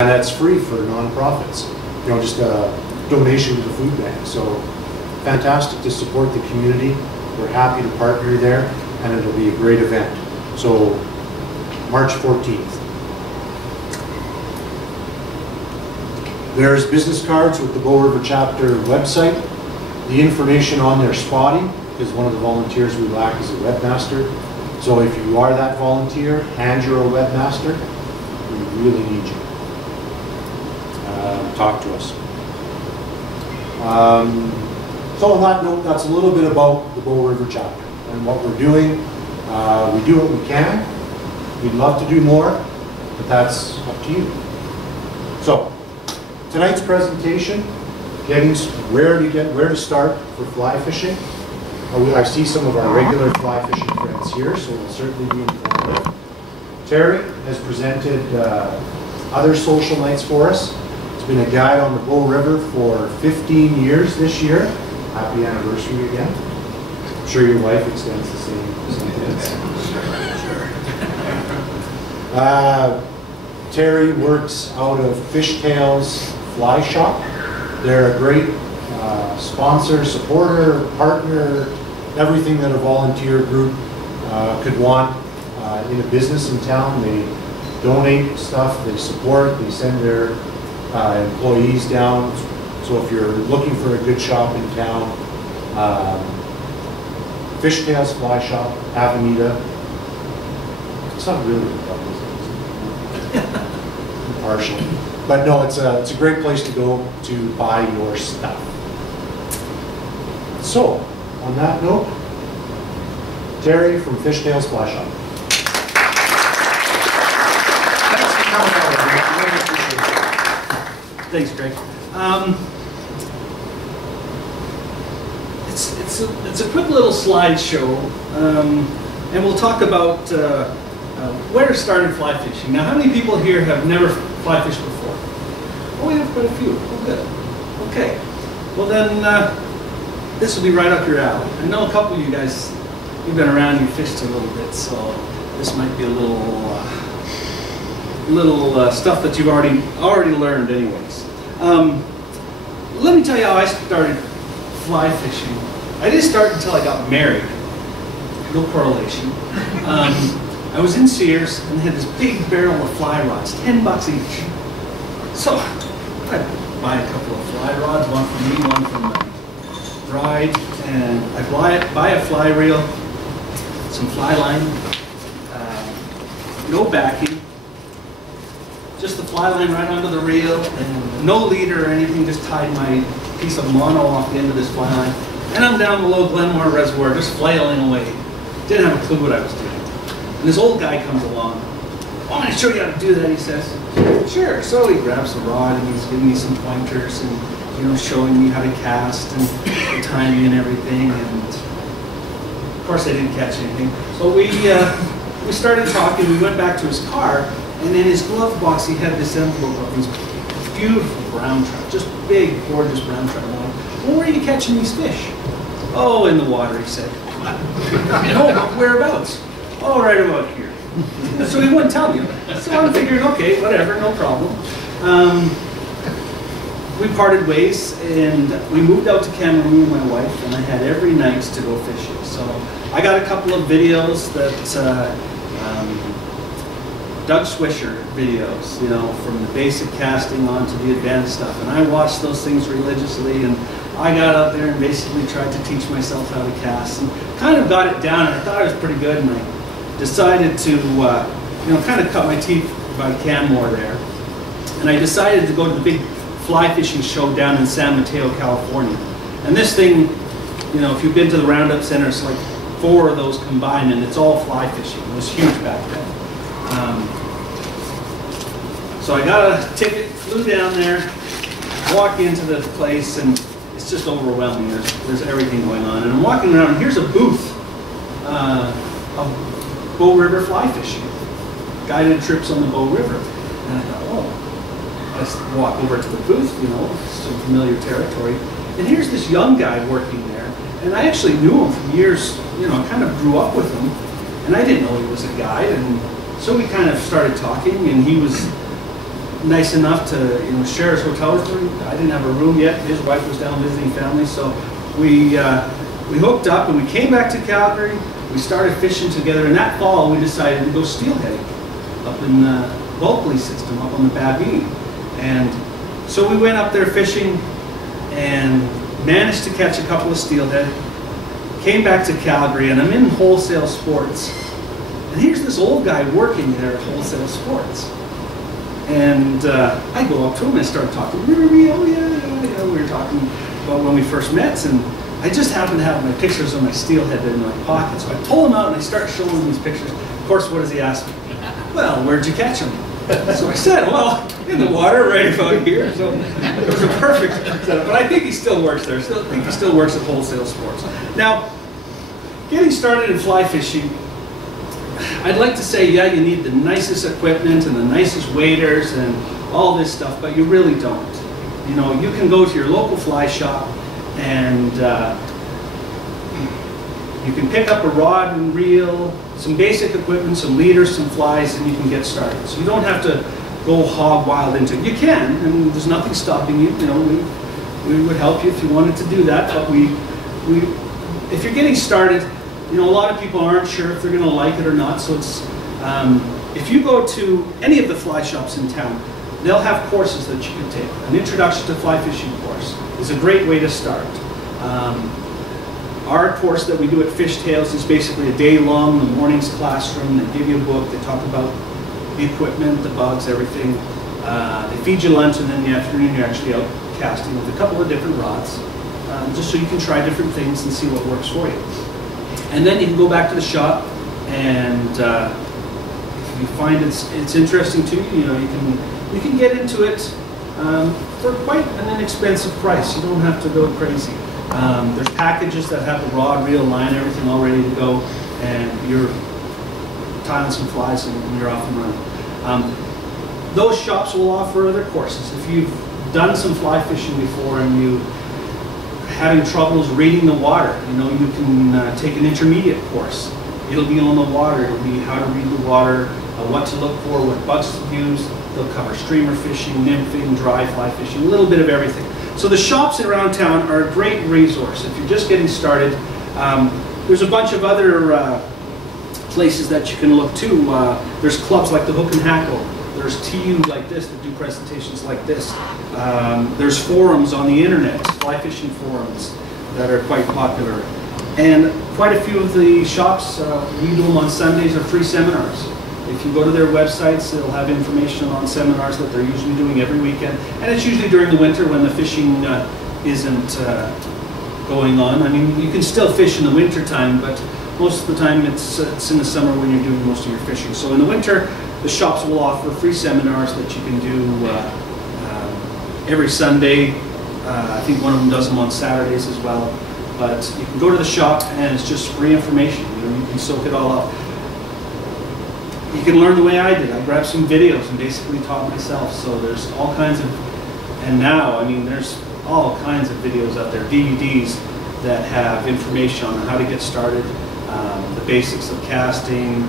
And that's free for nonprofits, you know, just a donation to the food bank. So fantastic to support the community. We're happy to partner there, and it'll be a great event. So March 14th. There's business cards with the Bow River Chapter website. The information on their spotting, because one of the volunteers we lack is a webmaster. So if you are that volunteer and you're a webmaster, we really need you. Talk to us. So on that note, that's a little bit about the Bow River Chapter and what we're doing. We do what we can. We'd love to do more, but that's up to you. So tonight's presentation, getting where to start for fly fishing. I see some of our regular fly fishing friends here, so we'll certainly be informative. Terry has presented other social nights for us. He's been a guide on the Bow River for 15 years this year. Happy anniversary again. I'm sure your wife extends the same sentence. Terry works out of Fishtails Fly Shop. They're a great sponsor, supporter, partner, everything that a volunteer group could want in a business in town. They donate stuff, they support, they send their employees down. So if you're looking for a good shop in town, Fishtails Fly Shop, Avenida. It's not really a club, is it? Partial. But no, it's a great place to go to buy your stuff. So, on that note, Terry from Fishtails Fly Shop. Thanks for coming over, Greg. Really appreciate it. Thanks, Greg. It's a quick little slideshow, and we'll talk about where to start in fly fishing. Now, how many people here have never fly fished before? Oh, we have quite a few. Oh, good. Okay. Well, then this will be right up your alley. I know a couple of you guys, you've been around, you fished a little bit, so this might be a little stuff that you've already learned, anyways. Let me tell you how I started fly fishing. I didn't start until I got married. No correlation. I was in Sears and they had this big barrel of fly rods, $10 each. So I buy a couple of fly rods, one for me, one for my bride, and I buy a fly reel, some fly line, no backing, just the fly line right onto the reel, and no leader or anything, just tied my piece of mono off the end of this fly line. And I'm down below Glenmore Reservoir, just flailing away. Didn't have a clue what I was doing. And this old guy comes along. Oh, I'm going to show you how to do that, he says. Sure. So he grabs the rod and he's giving me some pointers and, you know, showing me how to cast and the timing and everything. And of course I didn't catch anything. So we started talking. We went back to his car, and in his glove box he had this envelope of these beautiful brown trout, just big, gorgeous brown trout. Well, where are you catching these fish? Oh, in the water, he said. Oh, whereabouts? Oh, right about here. So he wouldn't tell me. So I'm figuring, okay, whatever, no problem. We parted ways, and we moved out to Cameroon with my wife, and I had every night to go fishing. So I got a couple of videos that Doug Swisher videos, you know, from the basic casting on to the advanced stuff. And I watched those things religiously, and I got out there and basically tried to teach myself how to cast, and kind of got it down, and I thought I was pretty good, and I decided to, you know, kind of cut my teeth by Canmore there. And I decided to go to the big fly fishing show down in San Mateo, California. And this thing, you know, if you've been to the Roundup Center, it's like 4 of those combined, and it's all fly fishing. It was huge back then. So I got a ticket, flew down there, walk into the place, and it's just overwhelming. There's everything going on. And I'm walking around, and here's a booth of Bow River fly fishing, guided trips on the Bow River. And I thought, oh, let's walk over to the booth, you know, some familiar territory. And here's this young guy working there, and I actually knew him from years, you know, I kind of grew up with him, and I didn't know he was a guide. And so we kind of started talking, and he was nice enough to share his hotel with me. I didn't have a room yet. His wife was down visiting family, so we hooked up and we came back to Calgary. We started fishing together, and that fall we decided to go steelheading up in the Bulkley system, up on the Babine. And so we went up there fishing and managed to catch a couple of steelhead. Came back to Calgary, and I'm in Wholesale Sports. And here's this old guy working there at Wholesale Sports. And I go up to him and I start talking. Oh yeah, we were talking about when we first met, and I just happened to have my pictures of my steelhead in my pocket. So I pull them out and I start showing him these pictures. Of course, what does he ask me? Well, where'd you catch them? So I said, well, in the water right about here. So it was a perfect setup. But I think he still works there. I think he still works at Wholesale Sports. Now, getting started in fly fishing, I'd like to say, yeah, you need the nicest equipment and the nicest waders and all this stuff, but you really don't. You can go to your local fly shop and you can pick up a rod and reel, some basic equipment, some leaders, some flies, and you can get started. So you don't have to go hog wild into it. You can, and there's nothing stopping you. We would help you if you wanted to do that, but if you're getting started, a lot of people aren't sure if they're going to like it or not. So it's if you go to any of the fly shops in town, they'll have courses that you can take. An introduction to fly fishing course is a great way to start. Our course that we do at Fishtails is basically a day long, the morning's classroom. They give you a book, they talk about the equipment, the bugs, everything. They feed you lunch, and then in the afternoon you're actually out casting with a couple of different rods, just so you can try different things and see what works for you. And then you can go back to the shop, and if you find it's interesting to you, you can get into it for quite an inexpensive price. You don't have to go crazy. There's packages that have the rod, reel, line, everything all ready to go, and you're tying some flies and you're off and running. Those shops will offer other courses. If you've done some fly fishing before and you're having troubles reading the water, you can take an intermediate course. It'll be on the water. It'll be how to read the water, what to look for, what bugs to use. They'll cover streamer fishing, nymphing, dry fly fishing, a little bit of everything. So the shops around town are a great resource if you're just getting started. There's a bunch of other places that you can look to. There's clubs like the Hook and Hackle. There's TU like this that do presentations like this. There's forums on the internet, fly fishing forums that are quite popular. And quite a few of the shops, we do them on Sundays, are free seminars. If you go to their websites, they'll have information on seminars that they're usually doing every weekend. And it's usually during the winter when the fishing isn't going on. I mean, you can still fish in the winter time, but most of the time it's in the summer when you're doing most of your fishing. So in the winter, the shops will offer free seminars that you can do every Sunday. I think one of them does them on Saturdays as well. But you can go to the shop and it's just free information. You can soak it all up. You can learn the way I did. I grabbed some videos and basically taught myself. So there's all kinds of, and now, I mean, there's all kinds of videos out there, DVDs that have information on how to get started, the basics of casting,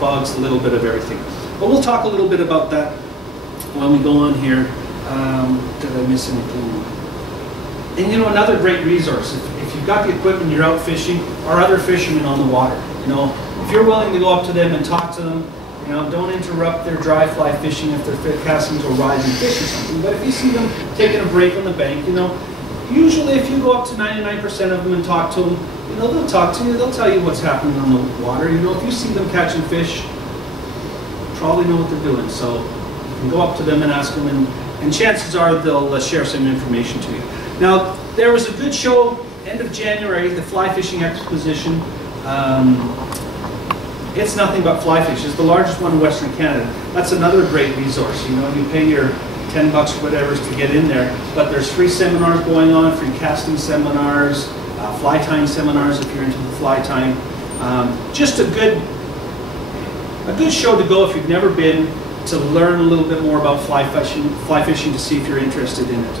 bugs, a little bit of everything. But we'll talk a little bit about that when we go on here. Did I miss anything? And another great resource, if you've got the equipment, you're out fishing, are other fishermen on the water. If you're willing to go up to them and talk to them, don't interrupt their dry fly fishing if they're casting to a rising fish or something. But if you see them taking a break on the bank, usually if you go up to 99% of them and talk to them, they'll talk to you, they'll tell you what's happening on the water. If you see them catching fish, probably know what they're doing. So you can go up to them and ask them, and chances are they'll share some information to you. Now, there was a good show end of January, the Fly Fishing Exposition. It's nothing but fly fish. It's the largest one in Western Canada. That's another great resource. You pay your $10 or whatever to get in there, but there's free seminars going on, free casting seminars, fly tying seminars if you're into the fly tying. Just a good show to go if you've never been, to learn a little bit more about fly fishing to see if you're interested in it.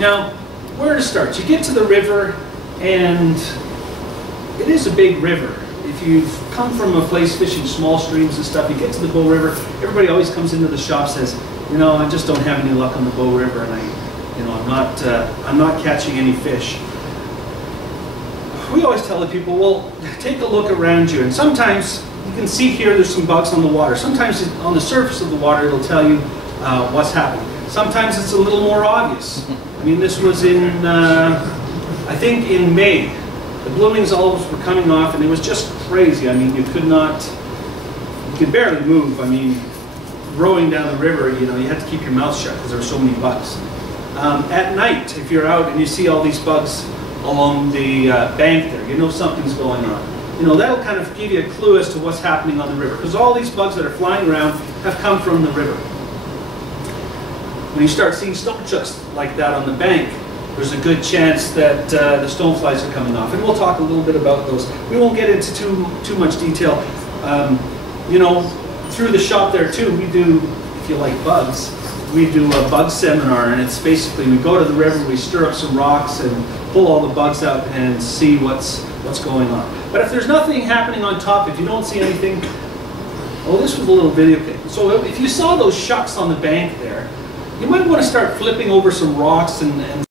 Now, where to start? You get to the river, and it is a big river. If you've come from a place fishing small streams and stuff, you get to the Bow River, everybody always comes into the shop and says, you know, I just don't have any luck on the Bow River, and I'm not catching any fish. We always tell the people, well, take a look around you, and sometimes you can see here there's some bugs on the water. Sometimes on the surface of the water it'll tell you what's happening. Sometimes it's a little more obvious. I mean, this was in, I think in May. The blooming olives were coming off, and it was just crazy. I mean, you could barely move. I mean, rowing down the river, you know, you had to keep your mouth shut because there were so many bugs. At night, if you're out and you see all these bugs along the bank there, you know something's going on. You know, that'll kind of give you a clue as to what's happening on the river, because all these bugs that are flying around have come from the river. When you start seeing stonechukes like that on the bank, there's a good chance that the stoneflies are coming off, and we'll talk a little bit about those. We won't get into too much detail. You know, through the shop there too, we do, if you like bugs, we do a bug seminar, and it's basically we go to the river, we stir up some rocks and pull all the bugs out and see what's going on. But if there's nothing happening on top, if you don't see anything, oh, this was a little video clip. So if you saw those shucks on the bank there, you might want to start flipping over some rocks and